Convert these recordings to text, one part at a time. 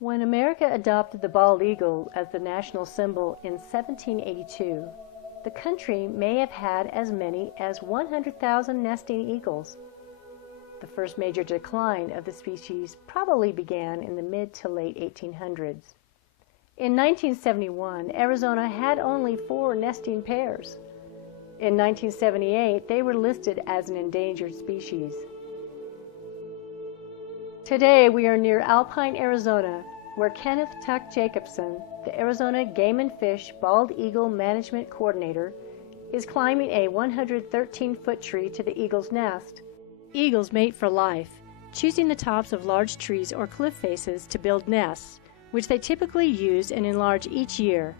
When America adopted the bald eagle as the national symbol in 1782, the country may have had as many as 100,000 nesting eagles. The first major decline of the species probably began in the mid to late 1800s. In 1971, Arizona had only 4 nesting pairs. In 1978, they were listed as an endangered species. Today, we are near Alpine, Arizona, where Kenneth Tuck Jacobson, the Arizona Game and Fish Bald Eagle Management Coordinator, is climbing a 113-foot tree to the eagle's nest. Eagles mate for life, choosing the tops of large trees or cliff faces to build nests, which they typically use and enlarge each year.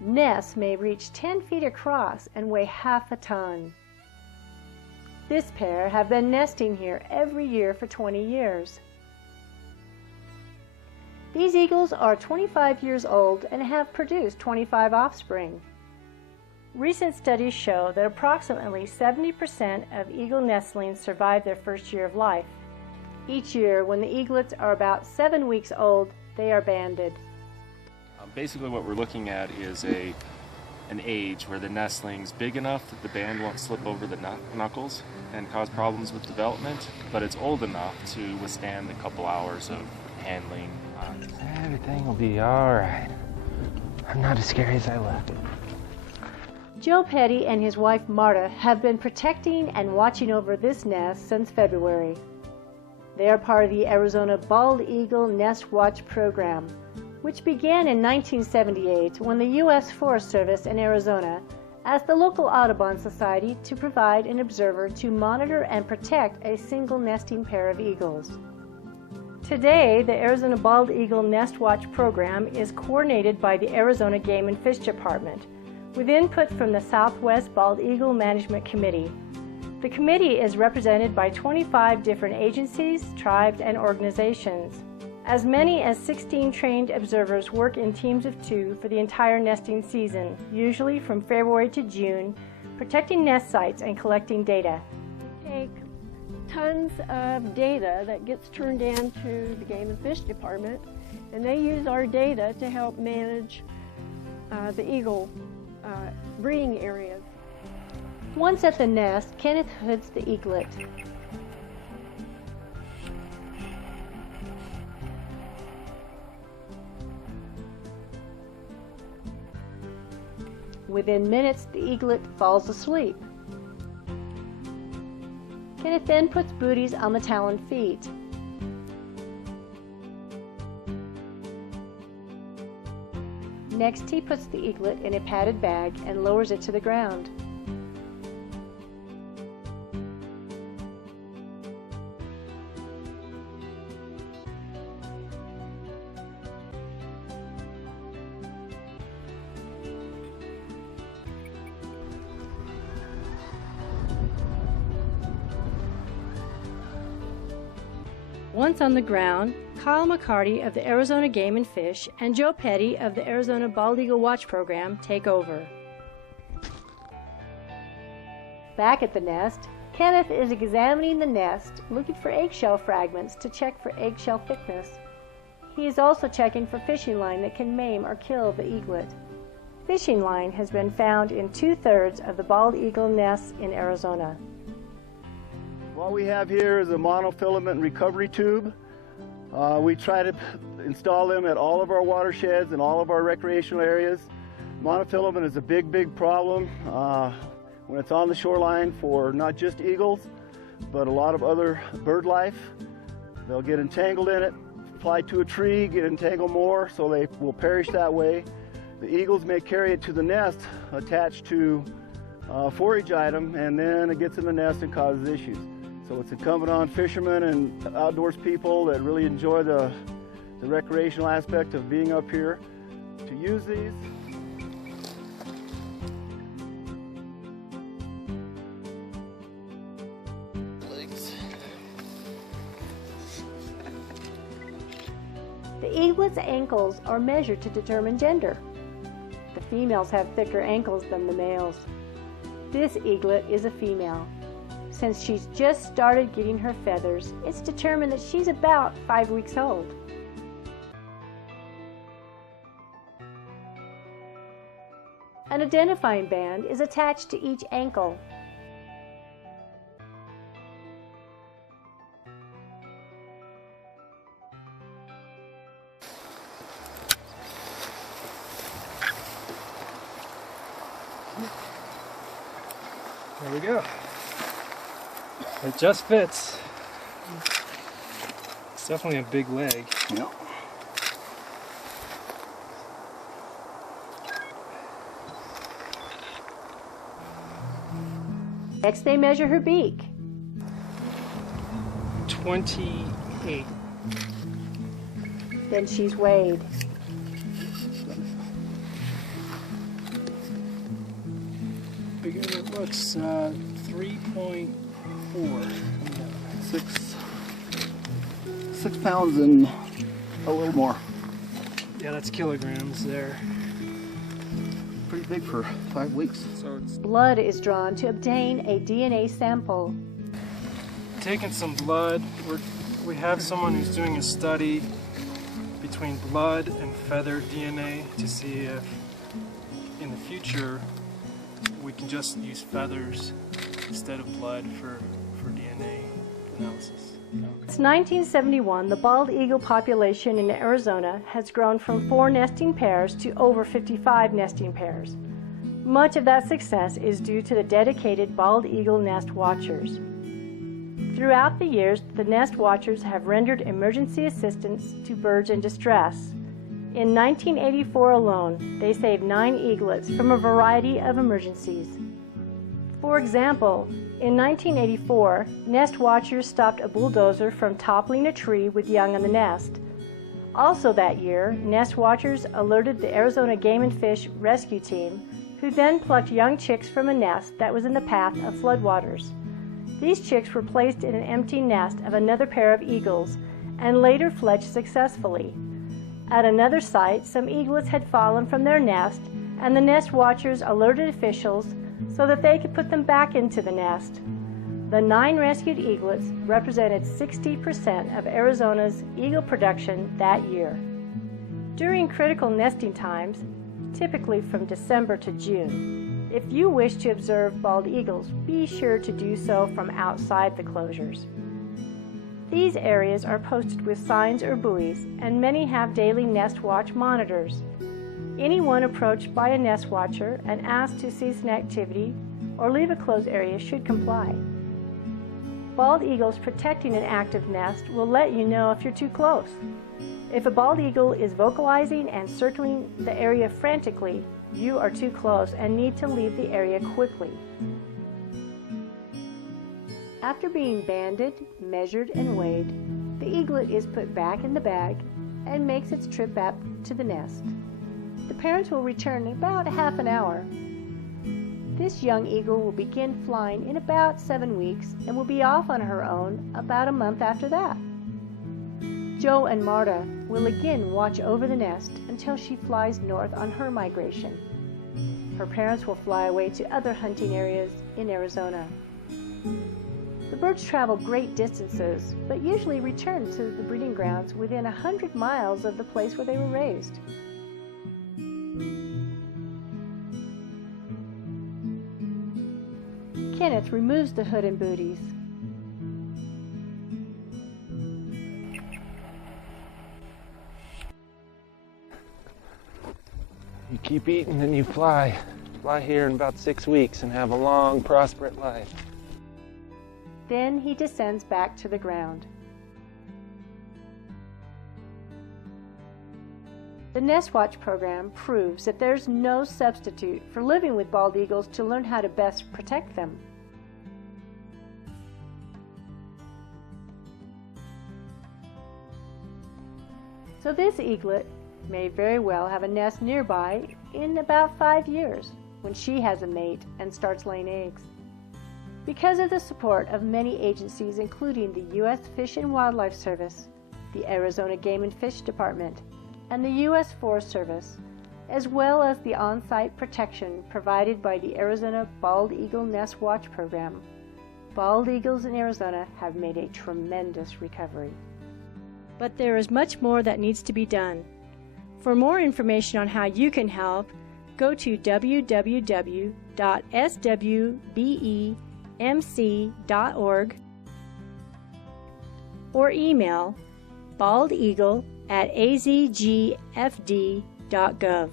Nests may reach 10 feet across and weigh half a ton. This pair have been nesting here every year for 20 years. These eagles are 25 years old and have produced 25 offspring. Recent studies show that approximately 70% of eagle nestlings survive their first year of life. Each year, when the eaglets are about 7 weeks old, they are banded. Basically what we're looking at is an age where the nestling's big enough that the band won't slip over the knuckles and cause problems with development, but it's old enough to withstand a couple hours of handling. Everything will be alright. I'm not as scary as I look. Joe Petty and his wife Marta have been protecting and watching over this nest since February. They are part of the Arizona Bald Eagle Nest Watch program, which began in 1978 when the U.S. Forest Service in Arizona asked the local Audubon Society to provide an observer to monitor and protect a single nesting pair of eagles. Today, the Arizona Bald Eagle Nest Watch program is coordinated by the Arizona Game and Fish Department, with input from the Southwest Bald Eagle Management Committee. The committee is represented by 25 different agencies, tribes, and organizations. As many as 16 trained observers work in teams of 2 for the entire nesting season, usually from February to June, protecting nest sites and collecting data. Take tons of data that gets turned in to the Game and Fish Department, and they use our data to help manage the eagle breeding areas. Once at the nest, Kenneth hoods the eaglet. Within minutes, the eaglet falls asleep. Kenneth then puts booties on the taloned feet. Next, he puts the eaglet in a padded bag and lowers it to the ground. Once on the ground, Kyle McCarty of the Arizona Game and Fish and Joe Petty of the Arizona Bald Eagle Watch program take over. Back at the nest, Kenneth is examining the nest, looking for eggshell fragments to check for eggshell thickness. He is also checking for fishing line that can maim or kill the eaglet. Fishing line has been found in 2/3 of the bald eagle nests in Arizona. What we have here is a monofilament recovery tube. We try to install them at all of our watersheds and all of our recreational areas. Monofilament is a big problem when it's on the shoreline for not just eagles, but a lot of other bird life. They'll get entangled in it, fly to a tree, get entangled more, so they will perish that way. The eagles may carry it to the nest attached to a forage item, and then it gets in the nest and causes issues. So it's incumbent on fishermen and outdoors people that really enjoy the recreational aspect of being up here to use these. The eaglet's ankles are measured to determine gender. The females have thicker ankles than the males. This eaglet is a female. Since she's just started getting her feathers, it's determined that she's about 5 weeks old. An identifying band is attached to each ankle. There we go. It just fits. It's definitely a big leg. Yep. Next, they measure her beak. 28. Then she's weighed. Bigger than it looks. 3.4. 6 pounds and a little more. Yeah, that's kilograms there. Pretty big for 5 weeks. So it's Blood is drawn to obtain a DNA sample. taking some blood. We have someone who's doing a study between blood and feather DNA to see if in the future we can just use feathers instead of blood for DNA analysis. Since 1971, the bald eagle population in Arizona has grown from 4 nesting pairs to over 55 nesting pairs. Much of that success is due to the dedicated bald eagle nest watchers. Throughout the years, the nest watchers have rendered emergency assistance to birds in distress. In 1984 alone, they saved 9 eaglets from a variety of emergencies. For example, in 1984, nest watchers stopped a bulldozer from toppling a tree with young in the nest. Also that year, nest watchers alerted the Arizona Game and Fish Rescue Team, who then plucked young chicks from a nest that was in the path of floodwaters. These chicks were placed in an empty nest of another pair of eagles and later fledged successfully. At another site, some eaglets had fallen from their nest, and the nest watchers alerted officials so that they could put them back into the nest. The 9 rescued eaglets represented 60% of Arizona's eagle production that year. During critical nesting times, typically from December to June, if you wish to observe bald eagles, be sure to do so from outside the closures. These areas are posted with signs or buoys, and many have daily nest watch monitors. Anyone approached by a nest watcher and asked to cease an activity or leave a closed area should comply. Bald eagles protecting an active nest will let you know if you're too close. If a bald eagle is vocalizing and circling the area frantically, you are too close and need to leave the area quickly. After being banded, measured, and weighed, the eaglet is put back in the bag and makes its trip back to the nest. The parents will return in about half an hour. This young eagle will begin flying in about 7 weeks and will be off on her own about a month after that. Joe and Marta will again watch over the nest until she flies north on her migration. Her parents will fly away to other hunting areas in Arizona. The birds travel great distances, but usually return to the breeding grounds within 100 miles of the place where they were raised. Kenneth removes the hood and booties. You keep eating and you fly. Fly here in about 6 weeks and have a long, prosperous life. Then he descends back to the ground. The Nest Watch program proves that there's no substitute for living with bald eagles to learn how to best protect them. So this eaglet may very well have a nest nearby in about 5 years when she has a mate and starts laying eggs. Because of the support of many agencies including the U.S. Fish and Wildlife Service, the Arizona Game and Fish Department, and the U.S. Forest Service, as well as the on-site protection provided by the Arizona Bald Eagle Nest Watch program, bald eagles in Arizona have made a tremendous recovery. But there is much more that needs to be done. For more information on how you can help, go to www.swbemc.org or email baldeagle@azgfd.gov.